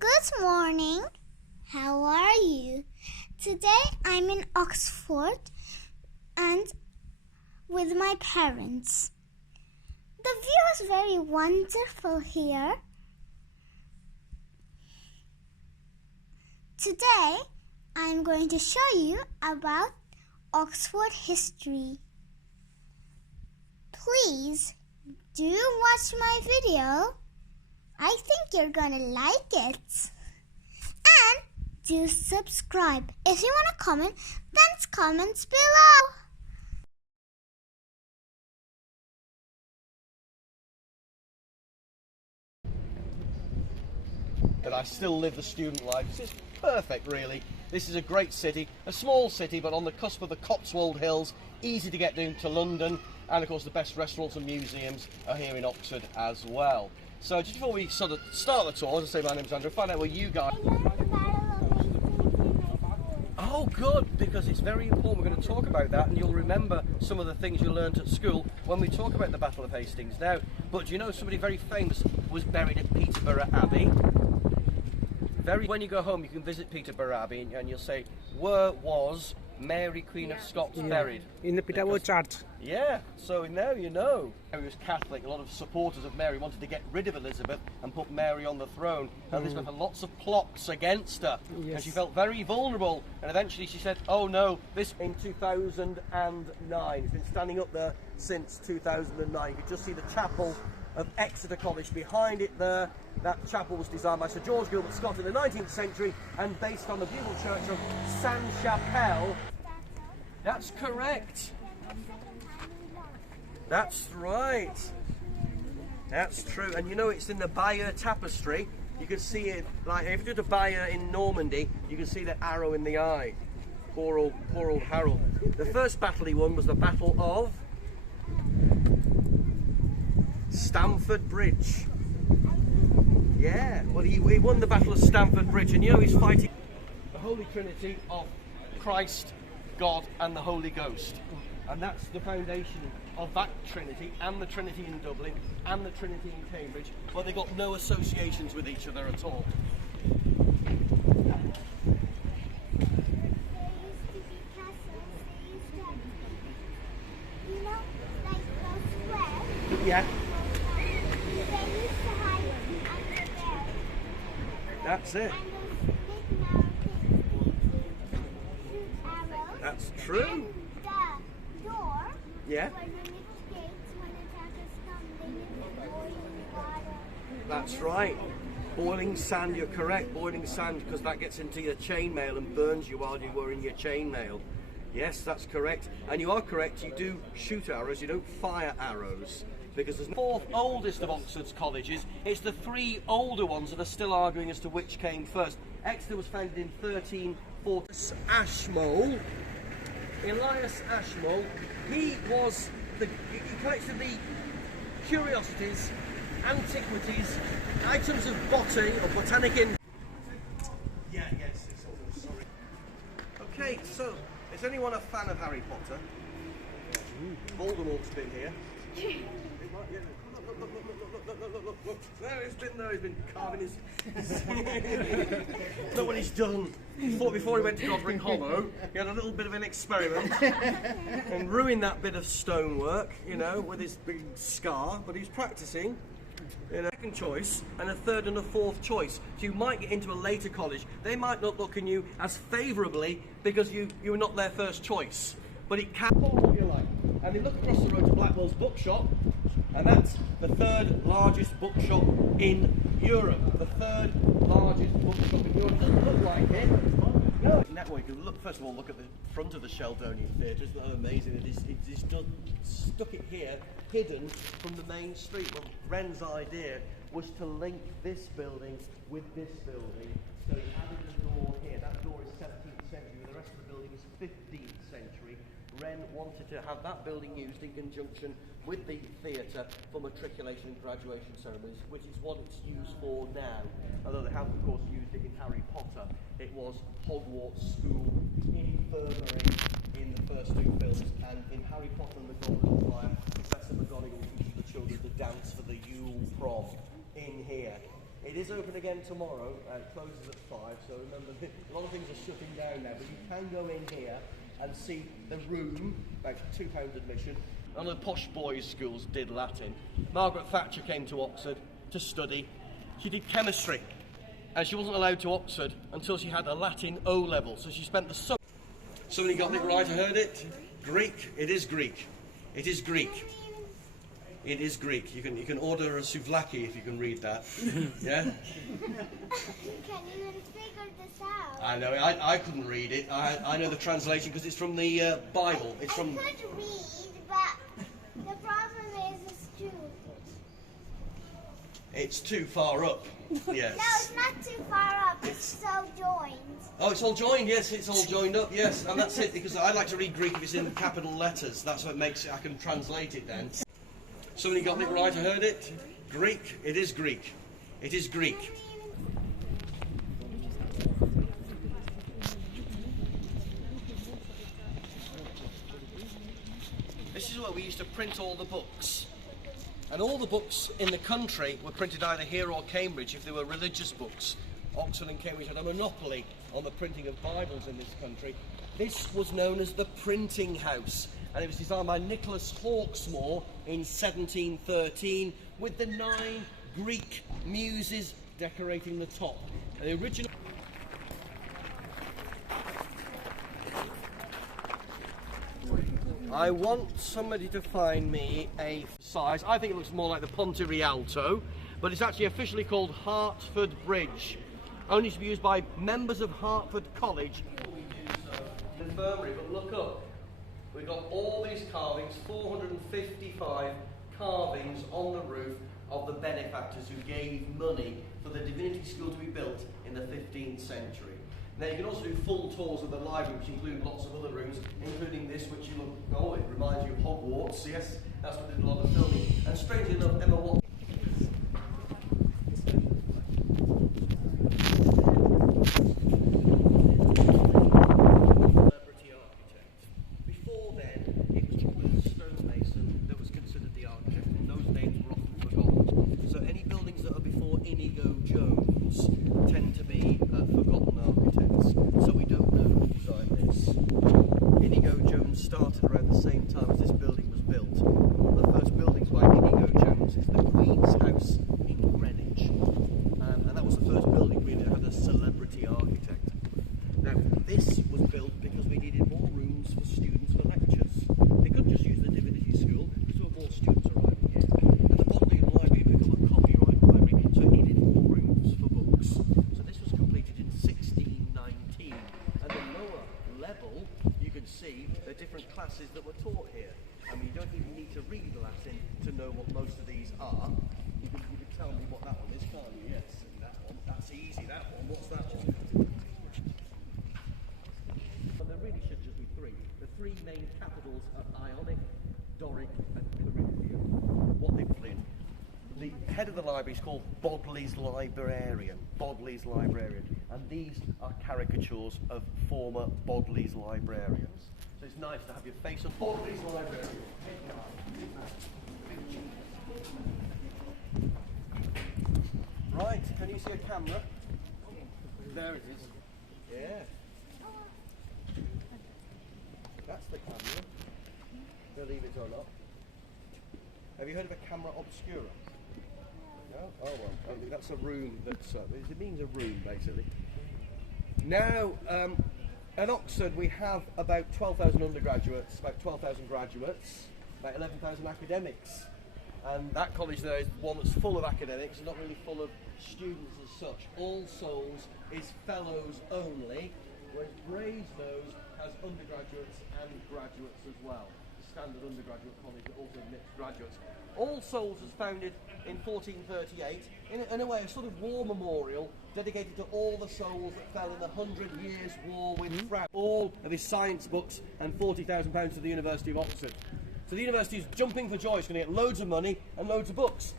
Good morning. How are you? Today I'm in Oxford and with my parents. The view is very wonderful here. Today I'm going to show you about Oxford history. Please do watch my video. I think you're gonna like it. And do subscribe. If you want to comment, then comment below. But I still live the student life. This is perfect, really. This is a great city, a small city, but on the cusp of the Cotswold Hills, easy to get down to London, and of course the best restaurants and museums are here in Oxford as well. So just before we sort of start the tour, as I say, my name's Andrew, find out where you guys... Oh good, because it's very important. We're going to talk about that, and you'll remember some of the things you learnt at school when we talk about the Battle of Hastings now. But do you know somebody very famous was buried at Peterborough Abbey? When you go home, you can visit Peterborough Abbey and you'll say, where was Mary Queen of Scots buried? In the Peterborough Church. Yeah, so now you know. Mary was Catholic. A lot of supporters of Mary wanted to get rid of Elizabeth and put Mary on the throne. Elizabeth had lots of plots against her, and she felt very vulnerable. And eventually she said, oh no, this in 2009. It's been standing up there since 2009. You can just see the chapel of Exeter College behind it there. That chapel was designed by Sir George Gilbert Scott in the 19th century and based on the beautiful church of Sainte-Chapelle. That's correct. That's right. That's true. And you know, it's in the Bayeux tapestry. You can see it, like if you go to Bayeux in Normandy, you can see the arrow in the eye. Poor old Harold. The first battle he won was the Battle of Stamford Bridge. Yeah, well he won the Battle of Stamford Bridge, and you know he's fighting the Holy Trinity of Christ, God and the Holy Ghost. And that's the foundation of that Trinity, and the Trinity in Dublin, and the Trinity in Cambridge, but they've got no associations with each other at all. Yeah. That's it. That's true. The door. Yeah. That's right. Boiling sand, you're correct. Boiling sand, because that gets into your chainmail and burns you while you were in your chainmail. Yes, that's correct. And you are correct, you do shoot arrows, you don't fire arrows. Because there's the fourth oldest of Oxford's colleges. It's the three older ones that are still arguing as to which came first. Exeter was founded in 1340. Ashmole, Elias Ashmole, he collected the curiosities, antiquities, items of botany or botanic in. Yeah, yes, it's all sorry. Okay, so is anyone a fan of Harry Potter? Voldemort's been here. Look. There he's been carving his... Look what he's done. Before he went to Godric Hollow, he had a little bit of an experiment and ruined that bit of stonework, you know, with his big scar, but he's practicing. You know, second choice and a third and a fourth choice. So you might get into a later college. They might not look on you as favourably because you were not their first choice. But it can what you like. And they look across the road to Blackwell's bookshop, and that's the third largest bookshop in Europe. The third largest bookshop in Europe. Doesn't look like it. No. In that way, you can look. First of all, look at the front of the Sheldonian Theatre. Isn't that amazing? It's just stuck it here, hidden from the main street. Well, Wren's idea was to link this building with this building. So he added a door here. That door is 17th century. The rest of the building is 15th century. Wren wanted to have that building used in conjunction with the theatre for matriculation and graduation ceremonies, which is what it's used for now. Although they have, of course, used it in Harry Potter. It was Hogwarts School infirmary in the first two films, and in Harry Potter and the Goblet of Fire, Professor McGonagall teaches the children to dance for the Yule prom in here. It is open again tomorrow. It closes at 5, so remember, a lot of things are shutting down now, but you can go in here and see the room, about £2 admission. None of the posh boys' schools did Latin. Margaret Thatcher came to Oxford to study. She did chemistry, and she wasn't allowed to Oxford until she had a Latin O-level, so she spent the summer. Somebody got it right, I heard it. Greek. It is Greek. It is Greek. It is Greek. You can order a souvlaki if you can read that. Yeah? Can you even figure this out? I know, I couldn't read it. I know the translation because it's from the Bible. It's from... I could read, but the problem is it's too... It's too far up. Yes. No, it's not too far up. It's so joined. Oh, it's all joined, yes, it's all joined up, yes. And that's it, because I like to read Greek if it's in capital letters. That's what makes it, I can translate it then. Somebody got it right, I heard it. Greek. It is Greek. It is Greek. This is where we used to print all the books. And all the books in the country were printed either here or Cambridge if they were religious books. Oxford and Cambridge had a monopoly on the printing of Bibles in this country. This was known as the printing house, and it was designed by Nicholas Hawksmoor in 1713 with the 9 Greek muses decorating the top. And the original... I want somebody to find me a size. I think it looks more like the Ponte Rialto, but it's actually officially called Hertford Bridge. Only to be used by members of Hertford College. The infirmary, but look up. We've got all these carvings, 455 carvings on the roof of the benefactors who gave money for the divinity school to be built in the 15th century. Now you can also do full tours of the library, which include lots of other rooms, including this, which you look, oh, it reminds you of Hogwarts, yes, that's what did a lot of filming. And strangely enough, Emma Watson. Celebrity architect. Before then, it was probably a stonemason that was considered the architect, and those names were often forgotten. So any buildings that are before Inigo Jones tend to be forgotten architects. So we don't know who designed this. Inigo Jones started around the same time as this building was built. One of the first buildings by Inigo Jones is the Queen's House in Greenwich. And that was the first building we had a celebrity architect. Now, this was built because we needed more rooms for students for lectures. They couldn't just use the divinity school because there were more students arriving here. And the Bodleian Library had become a copyright library, so it needed more rooms for books. So this was completed in 1619. And the lower level, you can see the different classes that were taught here. I mean, you don't even need to read Latin to know what most of these are. You can tell me what that one is, can't you? Yes, and that one. That's easy, that one. What's that one? Well, there really should just be 3. The 3 main capitals are Ionic, Doric, and Corinthian. What they put in. The head of the library is called Bodley's Librarian. Bodley's Librarian. And these are caricatures of former Bodley's librarians. So it's nice to have your face on Bodley's Librarian. Right, can you see a camera? There it is. Yeah. That's the camera. Believe it or not. Have you heard of a camera obscura? No? Oh well, I think that's a room that's, it means a room basically. Now, at Oxford we have about 12,000 undergraduates, about 12,000 graduates, about 11,000 academics. And that college there is one that's full of academics and not really full of students as such. All Souls is fellows only, whereas Brasenose has undergraduates and graduates as well. The standard undergraduate college that also admits graduates. All Souls was founded in 1438, in a way a sort of war memorial dedicated to all the souls that fell in the 100 Years' War with France. All of his science books and £40,000 to the University of Oxford. So the university is jumping for joy. It's going to get loads of money and loads of books.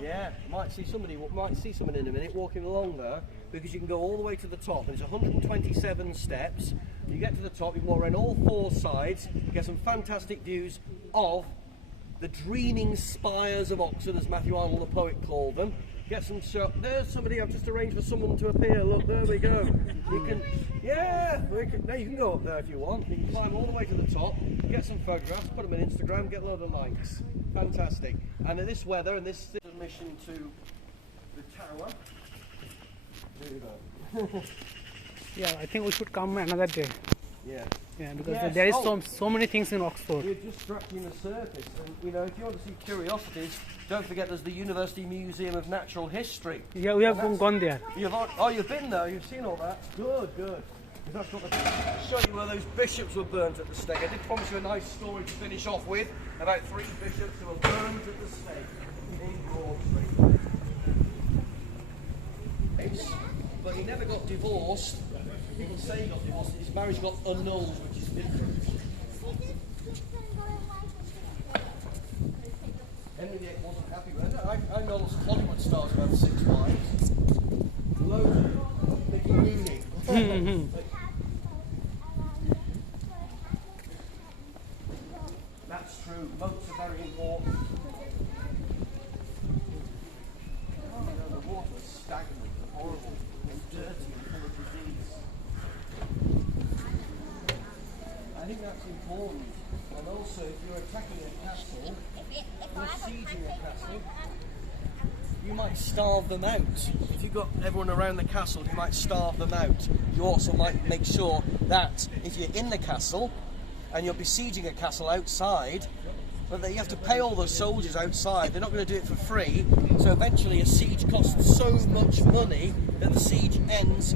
Yeah, might see somebody in a minute walking along there, because you can go all the way to the top. There's 127 steps. You get to the top, you can walk around all 4 sides, you get some fantastic views of the dreaming spires of Oxford, as Matthew Arnold the poet called them. Get some shot. There's somebody. I've just arranged for someone to appear. Look, there we go. You can, no, you can go up there if you want. You can climb all the way to the top, get some photographs, put them on Instagram, get a load of likes. Fantastic. And in this weather, and this admission to the tower. There you go. Yeah, I think we should come another day. Yeah. Yeah, because Yes. there is so many things in Oxford. We're just scratching the surface, and you know, if you want to see curiosities, don't forget there's the University Museum of Natural History. Yeah, we have gone there. You've been there, you've seen all that. Good. Because that's got the show you where those bishops were burnt at the stake. I did promise you a nice story to finish off with about 3 bishops who were burnt at the stake in Broad Street. But he never got divorced. People say he got divorced. His marriage got annulled, which is different. Henry VIII wasn't happy with it. I know lots of Hollywood stars who had 6 wives. Loads of them. Mickey Rooney. That's true. Moats are very important. Oh, no, the water's stagnant and horrible and dirty and full of disease. I think that's important. And also, if you're attacking a castle, you're sieging a castle, you might starve them out. If you've got everyone around the castle, you might starve them out. You also might make sure that if you're in the castle and you're besieging a castle outside, but that you have to pay all those soldiers outside. They're not going to do it for free. So eventually a siege costs so much money that the siege ends